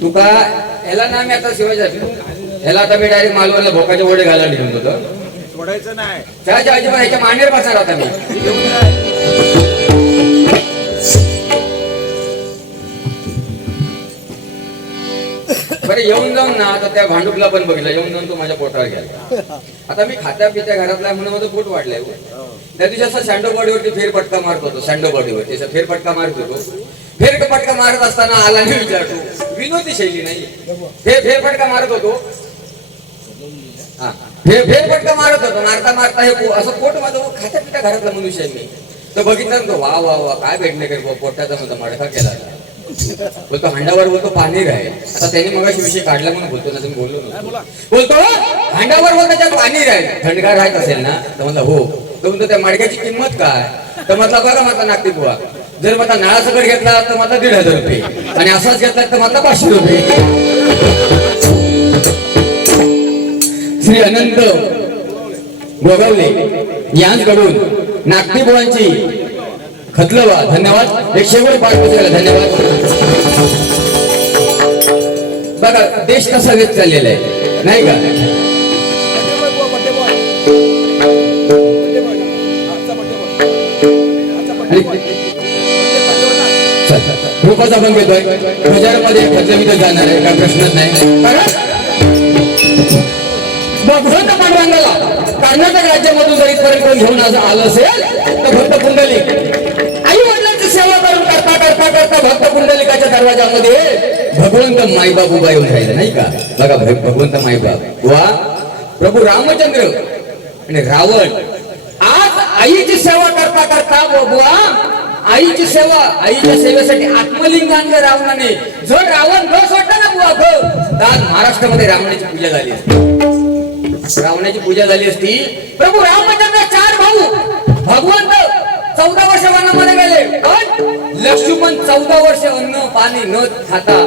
तुका याला ना मी आता शिवाजी याला आता मी डायरेक्ट मालवणला भोकाचे वडे घालायला घेऊन होतो. सोडायचं नाही. त्याच्या अजिबात ह्याच्या मांडीवर बसणार होता मी. बरं येऊन जाऊन ना आता त्या भांडुपला पण बघितलं, येऊन जाऊन तो माझ्या पोटावर गेला. आता मी खात्या पित्या घरातला म्हणून माझं पोट वाढलंय. त्या दिवशी असा सँडो बॉडीवरती फेरपटका मारत होतो. सँडो बॉडीवरती फेरपटका मारत होतो. फेरपटका मारत असताना आला आणि विचारतो, विनोदी शैली नाही, फेरपटका मारत होतो. हा फेरपटका मारत होतो. मारता मारता हे असं पोट माझं खात्या पित्या घरातला मनुष्य आहे मी. तर बघितलं तो वा वा वा काय भेटणे कर पोटाचा माझा मडका केला. बोलतो हांडावर बोलतो पाणी आहे. आता त्यांनी मगाशी विषय काढला म्हणून बोलतो ना, तुम्ही बोललो ना. बोलतो हांडावर बोलतो त्यात पाणी राहील, थंडगार राहत असेल ना. तर म्हणला हो. तर म्हणतो त्या मडक्याची किंमत काय. तर म्हटला बघा म्हटला नागती बुवा, जर म्हटला नळासकट घेतला तर म्हटला 1,500 रुपये आणि असाच घेतला तर म्हटला 500 रुपये. श्री अनंत गोगावले यांकडून नागती बुवांची खतलवा धन्यवाद. एक शेवट पाठ पुस्तकाला धन्यवाद. बघा देश कसा वेच चाललेला आहे नाही का. रूपाचा पण घेतोय ध्वजामध्ये खतलवीत जाणार आहे काय प्रश्नच नाही. भक्त पांडुरंगाला कर्नाटक राज्यामधून जर इथपर्यंत घेऊन आलं असेल तर भक्त पुंडलिक आई वडिलांची सेवा करून करता करता करता भक्त पुंडलिकाच्या दरवाजामध्ये भगवंत माईबाप उभा येऊन राहिला नाही का. बघा भगवंत माईबाप वा प्रभू रामचंद्र आणि रावण आज आईची सेवा करता करता बुवा आईची सेवा आईच्या सेवेसाठी आत्मलिंग आणलं रावणाने. जर रावण न सोडला ना बुवा तर महाराष्ट्रामध्ये रावणाची पूजा झाली असती. रावणाची पूजा झाली असती. प्रभू रामचंद्र 4 भाऊ भगवंत 14 वर्ष वनामध्ये गेले. पण लक्ष्मण 14 वर्ष अन्न पाणी न खाता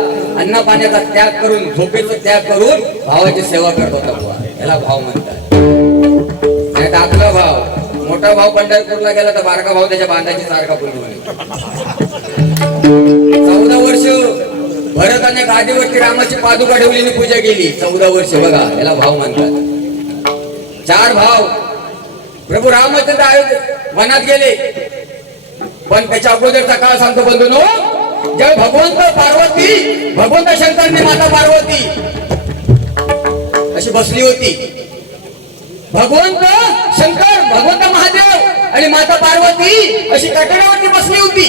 अन्न पाण्याचा त्याग करून झोपेचा त्याग करून भावाची सेवा करत होता बुवा. याला भाव म्हणतात. आणि आपला भाव मोठा भाऊ पंढरपूरला गेला तर बारका भाऊ त्याच्या बांधाची सारखा पूर्ण. 14 वर्ष भरताने गादीवरती रामाची पादुका ठेवली पूजा केली. 14 वर्ष बघा याला भाव म्हणतात. 4 भाव प्रभू रामचंद्र वनात गेले. पण त्याच्या अगोदरचा काळ सांगतो बंधूंनो, ज्यावेळी भगवंत शंकरने माता पार्वती अशी बसली होती. भगवंत शंकर भगवंत महादेव आणि माता पार्वती अशी कटड्यावरती बसली होती.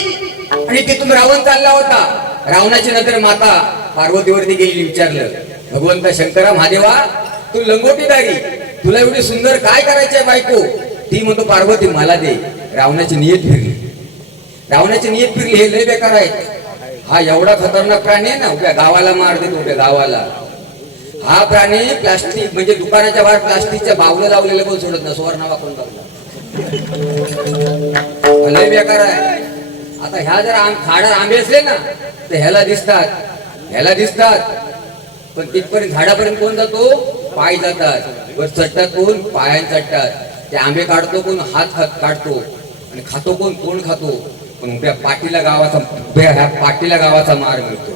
आणि तिथून रावण चालला होता. रावणाची नजर माता पार्वतीवरती गेली. विचारलं भगवंत शंकरा महादेवा तू लंगोटीदारी, तुला एवढी सुंदर काय करायचंय बायको. ती म्हणतो पार्वती मला दे. रावणाची नियत फिरली. रावणाची नियत फिरली. हे लय बेकार आहे. हा एवढा खतरनाक प्राणी आहे ना, उभ्या गावाला मार देतो उभ्या गावाला. हा प्राणी प्लास्टिक म्हणजे दुकानाच्या बाहेर प्लास्टिकच्या बावलं लावलेलं कोण सोडत ना. सुवर्ण वापरून लय बेकार आहे. आता ह्या जर झाडा आंबे असले ना तर ह्याला दिसतात पण तिथपर्यंत झाडापर्यंत कोण जातो. पाय जातात. वर चटतात कोण पायान चटतात. ते आंबे काढतो कोण हात काढतो आणि खातो कोण कोण खातो. पण उभ्या पाटीला गावाचा मार मिळतो.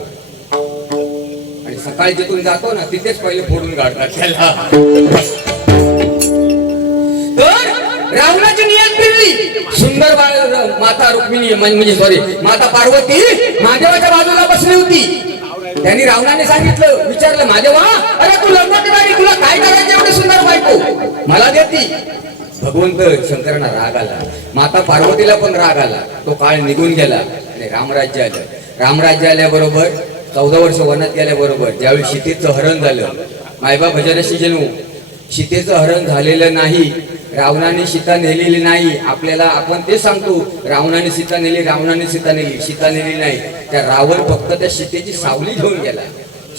आणि सकाळी जिथून जातो ना तिथेच पहिले फोडून काढतात त्याला. तर रावणाची नियत फिरली. सुंदर माता रुक्मिणी म्हणजे माता पार्वती महादेवाच्या बाजूला बसली होती. त्यांनी रावणाने सांगितलं विचारलं महादेवा अरे तू लंगोटीदारी, तुला काय करायचं एवढी सुंदर बायको मला देती. भगवंत शंकरांना राग आला. माता पार्वतीला पण राग आला. तो काळ निघून गेला आणि रामराज्य आलं. रामराज्य आल्याबरोबर 14 वर्ष वनात गेल्याबरोबर ज्यावेळी सीतेचं हरण झालं. मायबा भजनशी जणू सीतेचं हरण झालेलं नाही. रावणाने सीता नेलेली नाही. आपल्याला आपण ते सांगतो रावणाने सीता नेली सीता नेली नाही. त्या रावण फक्त त्या सीतेची सावली घेऊन गेला.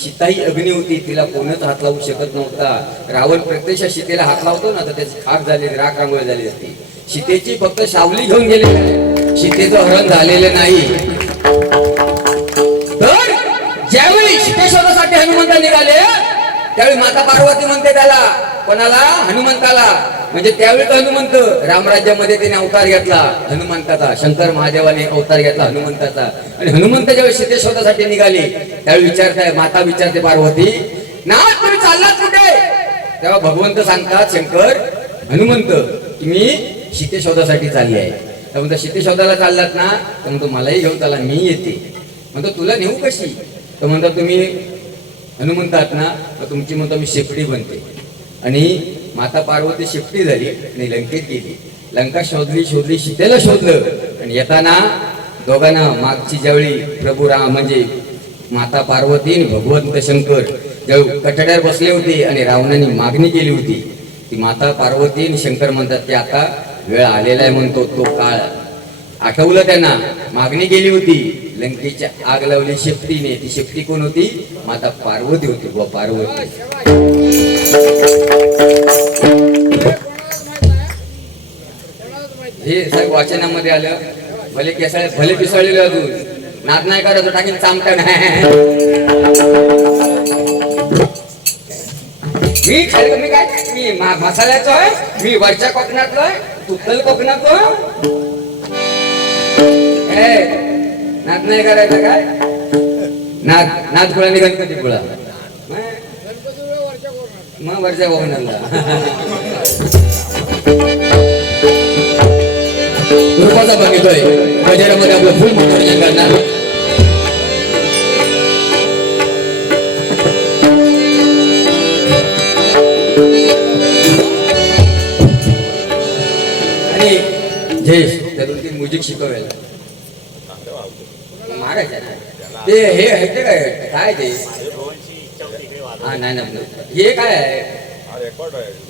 सीता ही अग्नी होती, तिला कोणच हात लावू शकत नव्हता. रावण प्रत्यक्ष सीतेला हात लावतो ना तर त्याची खाक झालेली राख रांगोळी झाली असती. सीतेची फक्त सावली घेऊन गेले. सीतेचं हरण झालेलं नाही. तर ज्यावेळी सीते शोधासाठी हनुमंत निघाले त्यावेळी माता पार्वती म्हणते त्याला कोणाला हनुमंताला म्हणजे त्यावेळी तो हनुमंत रामराज्यामध्ये त्याने अवतार घेतला हनुमंताचा, शंकर महादेवाने अवतार घेतला हनुमंताचा. आणि हनुमंत ज्यावेळी सीते शोधासाठी निघाले त्यावेळी विचारताय, माता विचारते पार्वती, ना तुम्ही चाललात कुठे? तेव्हा भगवंत सांगतात, शंकर हनुमंत तुम्ही सीते शोधासाठी चालली आहे. तर म्हणतो सीते शोधाला चाललात ना? तर म्हणतो मलाही घेऊन चला, मी येते. म्हणतो तुला नेऊ कशी? तर म्हणतो तुम्ही हनुमंतात ना, मग तुमची म्हणतो मी शेपटी बनते. आणि माता पार्वती शेपटी झाली आणि लंकेत गेली. लंका शोधली सीतेला शोधलं. आणि येताना दोघांना मागची ज्यावेळी प्रभू राम म्हणजे माता पार्वती आणि भगवंत शंकर ज्यावेळी कठड्यावर बसले होते आणि रावणाने मागणी केली होती, ती माता पार्वती आणि शंकर म्हणतात की आता वेळ आलेला आहे म्हणतो. तो काळ आठवलं त्यांना, मागणी केली होती, लंकेची आग लावली शेपटीने. ती शेपटी कोण होती? माता पार्वती होती. व पार्वती हे साहेब वाचनामध्ये आलं. भले केसाळे भले पिसाळलेलं अजून नाद नाही करायचं, टाकीन चामटा नाही. मी काय मी मसाल्याचो आहे, मी वरच्या कोकणातलो आहे, उत्तर कोकणातलो. नाद नाही करायचं काय? नाद खुळाने गणपती खुळा मग वरच्या कोकणातला. रूपाचा बघितोय गजरामध्ये आपलं फुल मनोरंजन करणार. आणि जयेश त्यातून ती म्युझिक शिकवायला मारायचं ना ते हे आहे काय ते? हा नाही ना, हे काय आहे?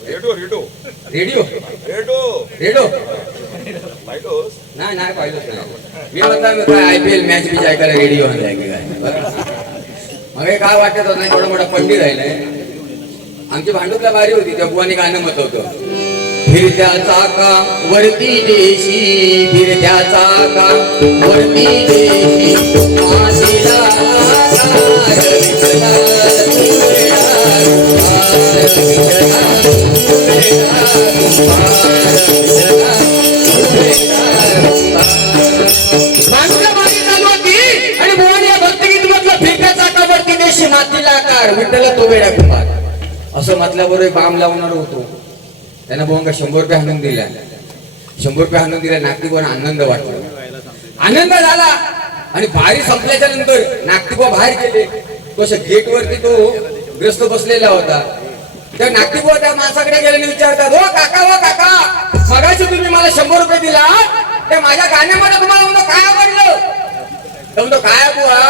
रेडिओ रेडिओ रेडिओ नाही नाही पाहिलंच नाही मी. म्हणता काय IPL मॅच बीच ऐकायला रेडिओ आणलाय की काय? मग काय वाटत होत नाही, थोडा मोठा पंडित आहे ना. आमची भांडूपला बारी होती त्या बुवानी गाणं मत होतं, फिरत्या चाका वरती देशी, फिरत्या चाका वरती देशी, मातीला आणि बुवानी या भक्तगीत म्हटलं, फिरत्या चाकावरती देशी मातीला आकार, विठ्ठला तो वेडा कुंभार. असं म्हटल्याबरोबर एक बाम लावणार होतो. त्यांना बुवांका 100 रुपये हाणून दिला. 100 रुपये हाणून दिला. नागटिकवर आनंद वाटला, आनंद झाला. आणि बारी संपल्याच्या नंतर नागटिकवा बाहेर गेले. तो गेट वरती तो ग्रस्त बसलेला होता. त्या नागटिकवा त्या माणसाकडे गेल्याने विचारतात, हो काका मगाशी तुम्ही मला 100 रुपये दिला, त्या माझ्या गाण्यामध्ये तुम्हाला म्हणतो काय आवडलं? तर म्हणतो काय बुवा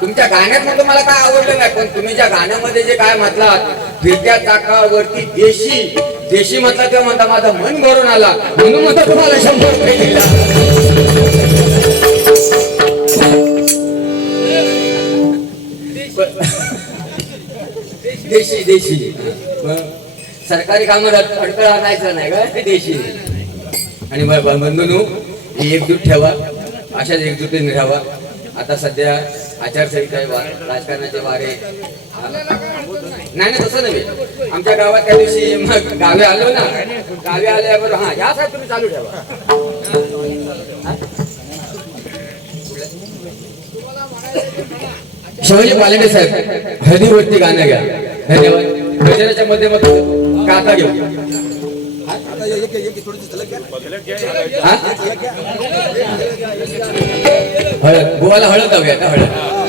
तुमच्या गाण्यात म्हणतो मला काय आवडलं नाही, पण तुम्ही ज्या गाण्यामध्ये जे काय म्हटलात, फिरत्या चाकावरती देशी देशी म्हटला तेव्हा म्हणता माझं मन भरून आला, म्हणून म्हणतो तुम्हाला 100 रुपये दिला. देशी देशी सरकारी कामात अडथळा आणायचा नाही का? देशी. आणि बंधूंनो एकजूट ठेवा, अशाच एकजुटीने राहावा. आता सध्या आचारसंहिता राजकारणाचे वारे नाही तसं नव्हे. आमच्या गावात त्या दिवशी मग गावी आलो ना, गावी आल्याबरोबर हा या साहेब तुम्ही चालू ठेवा. शिवाजी पालडे साहेब हळदीवरती गाणं घ्या. धन्यवाद. गजराच्या माध्यमातून काता घेऊ. हळद गोवाला हळद हवी आता. हळद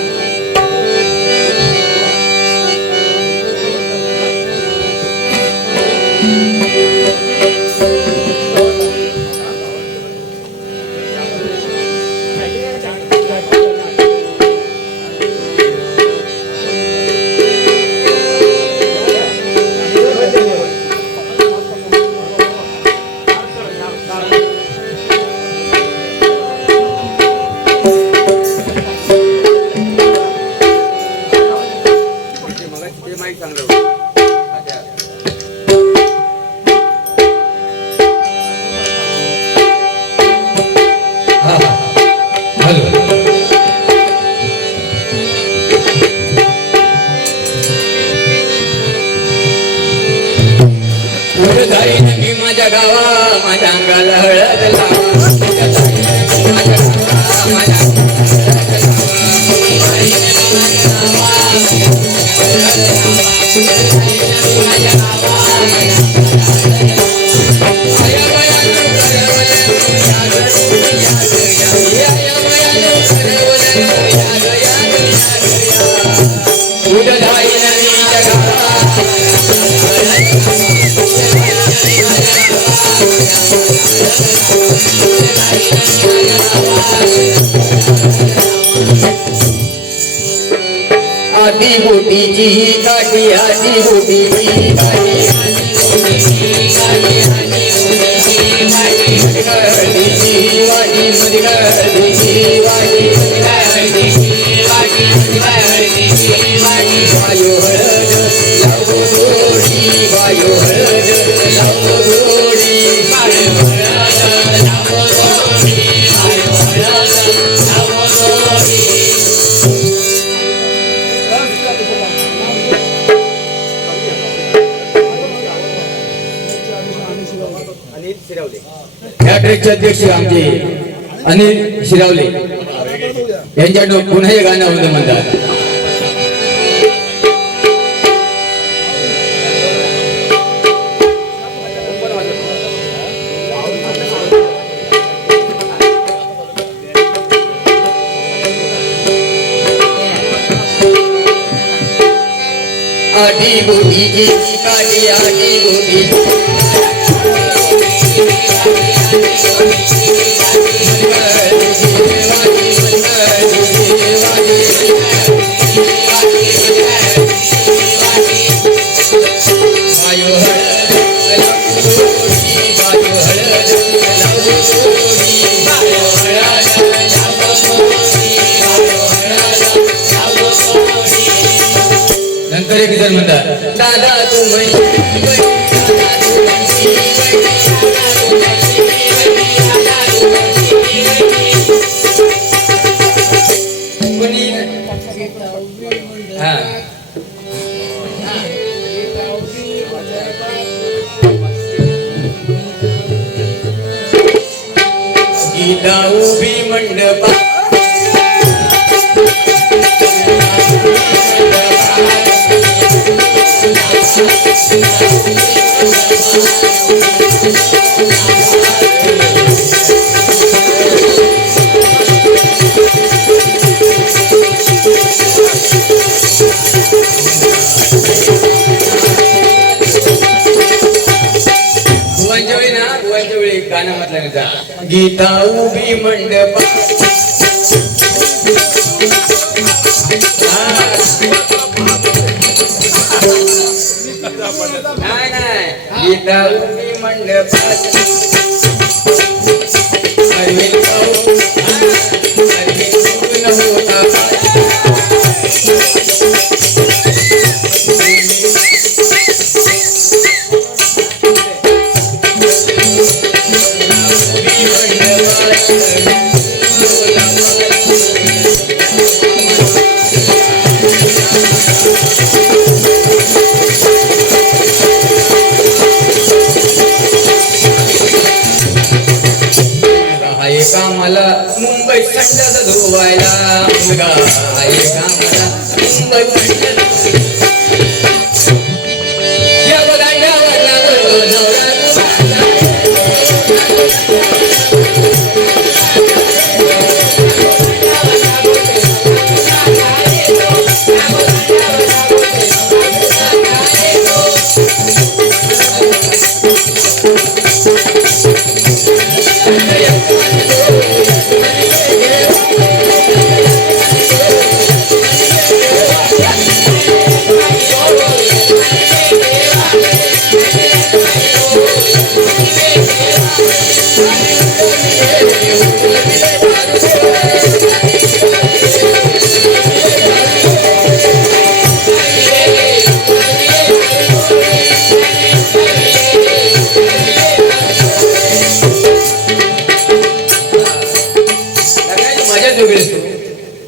आधी गोटीची काठी आधी गोटीची काठी मदगडीची वाटी मदगडीची वाटी वायो हळद लावो गोडी वायो हळद लावो गोडी या ट्रेकचे अध्यक्ष आमचे अनिल शिरावले यांच्याकडून पुन्हा हे गाणं होतं म्हणतात. आधी गोडीची काठी आधी गोडी नंतर एक जण म्हणतात दादा तू गीता उभी मंडपा बुवांच्या वेळी गाणं म्हटलं ना गीता उभी मंडपा नाही नाही गीता उभी मंडपा कामाला मुंबई संडास धुवायला मुलगा आहे कामाला मुंबई या बघाड्यावर लागलो नवरा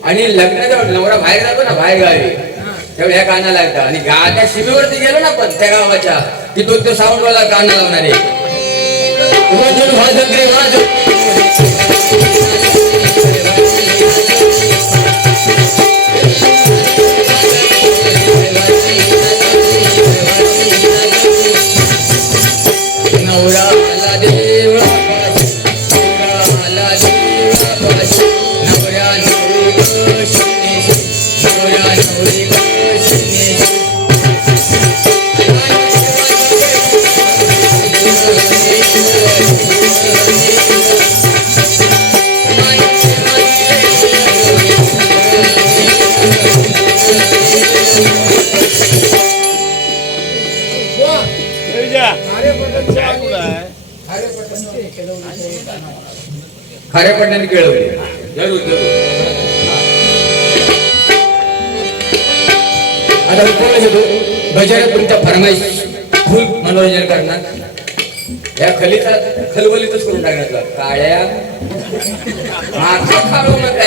आणि लग्नाच्या नवरा बाहेर जातो ना बाहेर गावी तेव्हा ह्या गाणं लागतं आणि त्या शिमेवरती गेलो ना पण त्या गावाच्या तिथून तो साऊंड वाला गाणं लावणारे नवरा आला देवळा नवरा खाऱ्या पडण्याने केळवले जरूर जरूर. आता उत्तर घेतो. गजानन तुमच्या फरमाईश फुल मनोरंजन करणार. या खलीचा खलबलीतच करून टाकण्याचा काळ्या मागचा खालो म्हणता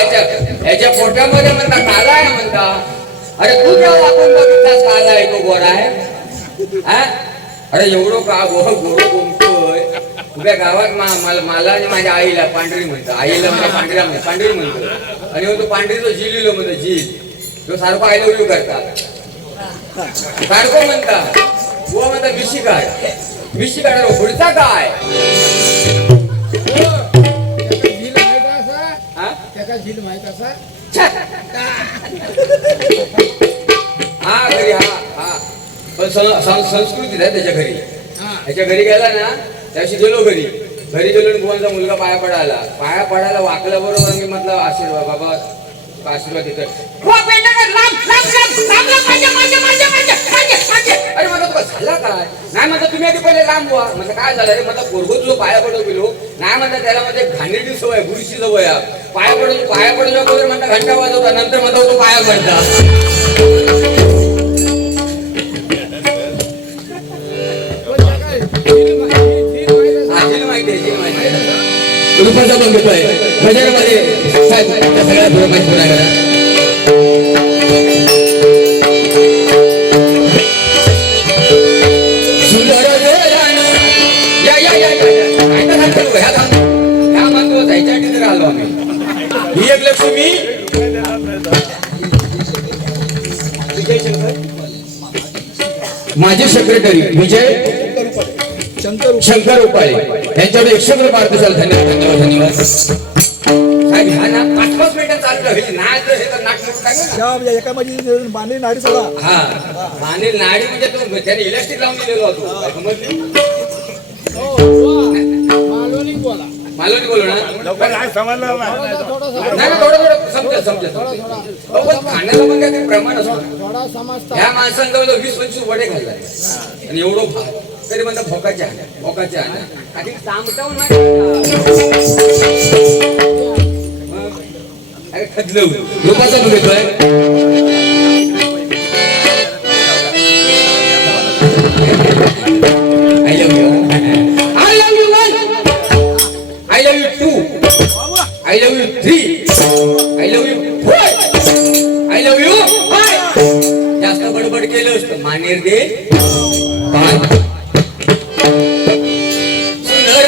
याच्या पोटामध्ये म्हणता काला आहे म्हणता. अरे तू जेव्हा आपण बघितलास काला आहे तो गोरा आहे हा. अरे एवढं का गोर गोमतोय. उभ्या गावात मला आणि माझ्या आईला पांढरी म्हणतो. आईला म्हणजे पांढरी म्हणतो. आणि तो पांढरी तो झिलिलो म्हणतो झील. तो सारखं आय लव्ह यू करतात सारखं म्हणतात. वो म्हणता विशी काढ पुढचा काय हा घरी हा पण संस्कृती आहे त्याच्या घरी. त्याच्या घरी गेला ना त्याशी गेलो घरी गेलो गोवांचा मुलगा पाया पडायला वाकल्या बरोबर मी म्हटलं आशीर्वाद बाबा आशीर्वाद देतोय. अरे म्हणतो तुला झाला काय नाही म्हणता तुम्ही आधी पहिले लांब व्हा. म्हणजे काय झालं रे म्हणता पोरगो तुझं पाया पडू गेलो नाही म्हणता त्याला म्हणजे घाणेरडी सवय गुरुची सवय पाया पडून अगोदर म्हणता घंटा वाजवता नंतर म्हणता तो पाया पडता. रूपाचा पण घेतोय बजारमध्ये सगळ्या माहिती पुरा करा. सुंदर ह्या म्हणतो ह्याच्यासाठी तर आलो आम्ही. ही एक लक्ष्मी विजय शंकर माझे सेक्रेटरी विजय शंकर उपाळे यांच्यावर 100 रुपये पार्थिशाल. धन्यवाद धन्यवाद साहेब. ह्या ना 5-5 मिनिटं चाललं हे नाही तर हे तर नाटक टाकलं एका मध्ये बांधली नाडी सोडा. हा बांधील नाडी म्हणजे तो त्याने इलास्टिक लावून दिलेलो होतो समजली. मालवणी बोलू ना नाही थोडं समजेल खाण्याला पण काही प्रमाण असतो. ह्या माणसांजवळ 20-25 वडे खाल्लाय आणि एवढं भात तरी म्हणतात भोकाच्या आधी सामटावून अरे खदलव लोकांचा तू घेतोय. I love you 1 I love you 2 I love you 3 I love you 4 I love you 5. जास्त बडबड केलं असतं मानेर दे 5. सुंदर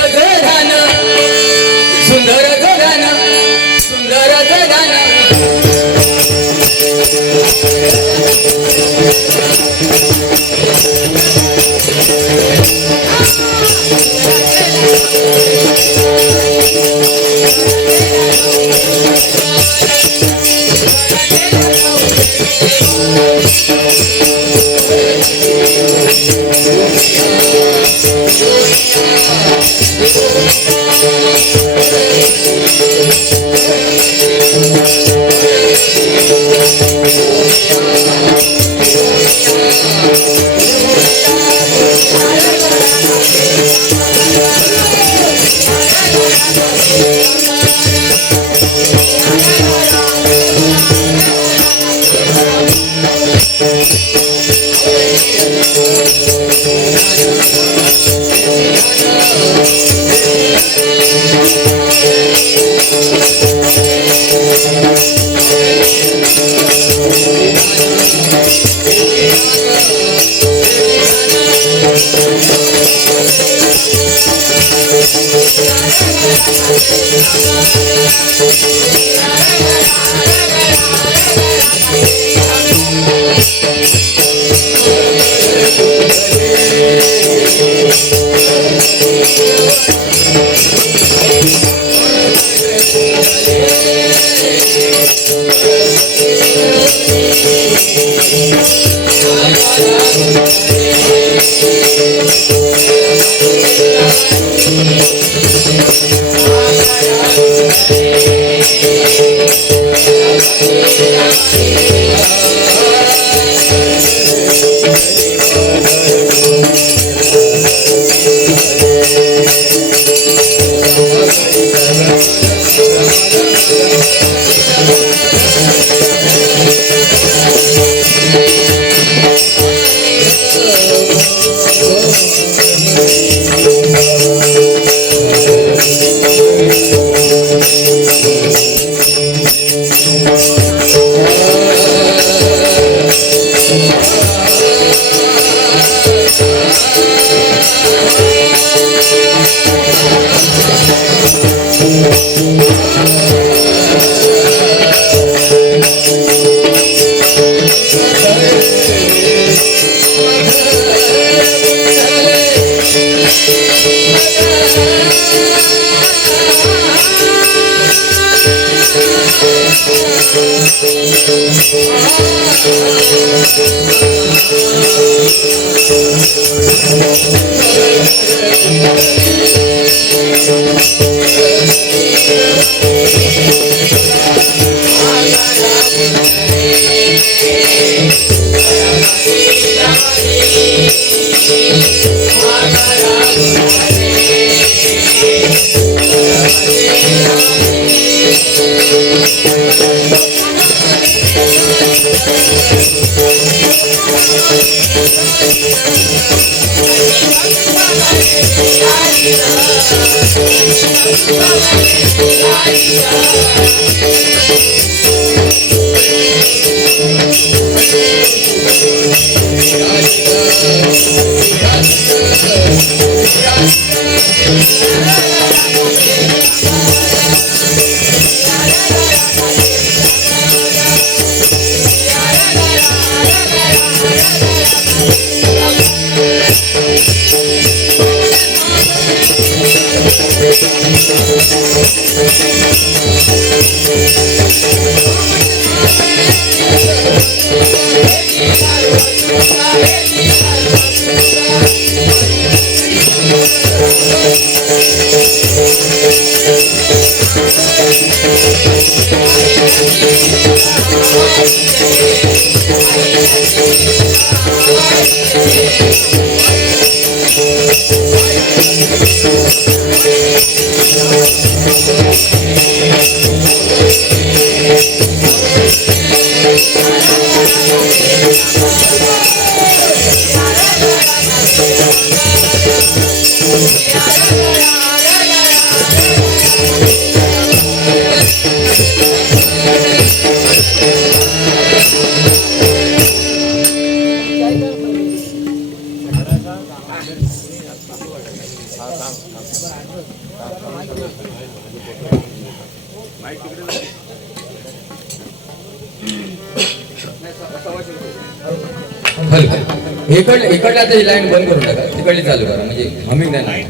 इकडला ही लाईन बंद करू नका, तिकडली चालू करा म्हणजे हमिंग नाही.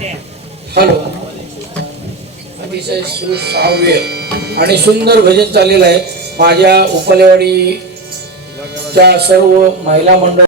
हॅलो. अतिशय सुश्राव्य आणि सुंदर भजन चाललेलं आहे. माझ्या उपलेवाडीच्या सर्व महिला मंडळ